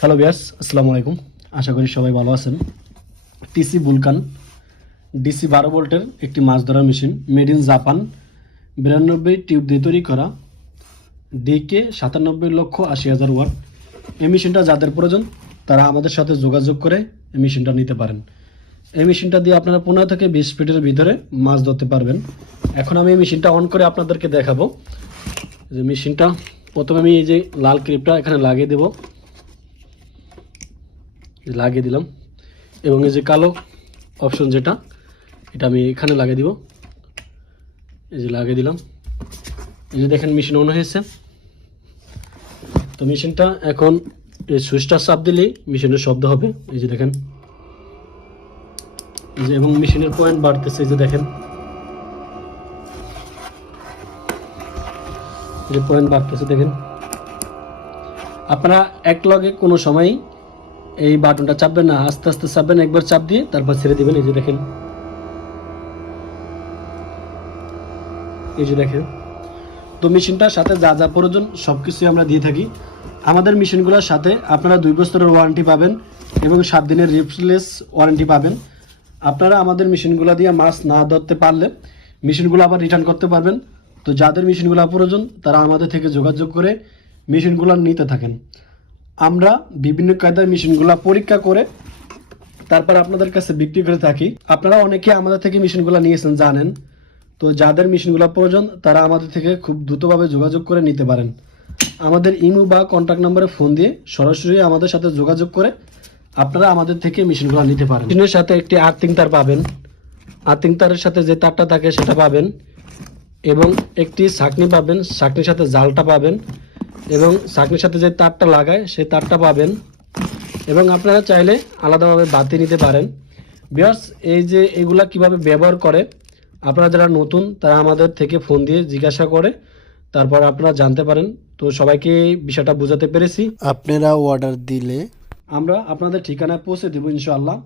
Hello বিয়াস আসসালামু আলাইকুম আশা করি সবাই ভালো আছেন। টিসি বুলকান ডিসি বারো ভোল্টের একটি মাছ ধরার মেশিন, মেড ইন জাপান, বিরানব্বই টিউব দিয়ে তৈরি করা, ডিকে সাতানব্বই লক্ষ আশি হাজার ওয়াট। এই মেশিনটা যাদের প্রয়োজন, তারা আমাদের সাথে যোগাযোগ করে এই মেশিনটা নিতে পারেন। এই মেশিনটা দিয়ে আপনারা পনেরো থেকে বিশ ফিটের ভিতরে মাছ ধরতে পারবেন। এখন আমি এই মেশিনটা অন করে আপনাদেরকে দেখাবো। যে মেশিনটা, প্রথমে আমি এই যে লাল ক্লিপটা এখানে লাগিয়ে দেবো। লাগিয়ে দিলাম। এবং এই যে কালো অপশন যেটা, এটা আমি এখানে লাগিয়ে দিব। এই যে লাগিয়ে দিলাম। এই যে দেখেন মেশিন অন হয়েছে। তো মেশিনটা এখন এই সুইচটা চাপ দিলেই মেশিনের শব্দ হবে। এই যে দেখেন। এই যে এবং মেশিনের পয়েন্ট বাড়তেছে, এই যে দেখেন। যে পয়েন্ট বাড়তেছে, দেখেন। আপনারা এক লগে কোনো সময়ই এই বাটনটা চাপবেন না, আস্তে আস্তে চাপবেন, একবার চাপ দিয়ে তারপর ছেড়ে দিবেন, এই যে দেখেন। এই যে দেখেন। তো মেশিনটার সাথে যা যা প্রয়োজন সব কিছুই আমরা দিয়ে থাকি। আমাদের মেশিনগুলোর সাথে আপনারা দুই বছরের ওয়ারেন্টি পাবেন এবং সাত দিনের রিপ্লেস ওয়ারেন্টি পাবেন। আপনারা আমাদের মেশিনগুলো দিয়ে মাছ না ধরতে পারলে মেশিনগুলো আবার রিটার্ন করতে পারবেন। তো যাদের মেশিনগুলো প্রয়োজন, তারা আমাদের থেকে যোগাযোগ করে মেশিনগুলো নিতে থাকেন। আমরা বিভিন্ন কায়দায় মেশিনগুলো পরীক্ষা করে তারপর আপনাদের কাছে বিক্রি করে থাকি। আপনারা অনেকে আমাদের থেকে মেশিনগুলো নিয়েছেন, জানেন। তো যাদের মেশিনগুলো প্রয়োজন, তারা আমাদের থেকে খুব দ্রুতভাবে যোগাযোগ করে নিতে পারেন। আমাদের ইমো বা কন্ট্যাক্ট নম্বরে ফোন দিয়ে সরাসরি আমাদের সাথে যোগাযোগ করে আপনারা আমাদের থেকে মেশিনগুলো নিতে পারেন। মেশিনের সাথে একটি আর্থিং তার পাবেন। আর্থিং তারের সাথে যে তারটা থাকে সেটা পাবেন এবং একটি ছাকনি পাবেন, ছাকনির সাথে জালটা পাবেন। এবং ছাকনির সাথে যে তারটা লাগায় সেই তারটা পাবেন। এবং আপনারা চাইলে আলাদাভাবে বাতি নিতে পারেন। বিয়ার্স এই যে এগুলা কীভাবে ব্যবহার করে আপনারা যারা নতুন তারা আমাদের থেকে ফোন দিয়ে জিজ্ঞাসা করে তারপর আপনারা জানতে পারেন। তো সবাইকে এই বিষয়টা বোঝাতে পেরেছি। আপনারা অর্ডার দিলে আমরা আপনাদের ঠিকানায় পৌঁছে দেবো ইনশাআল্লাহ।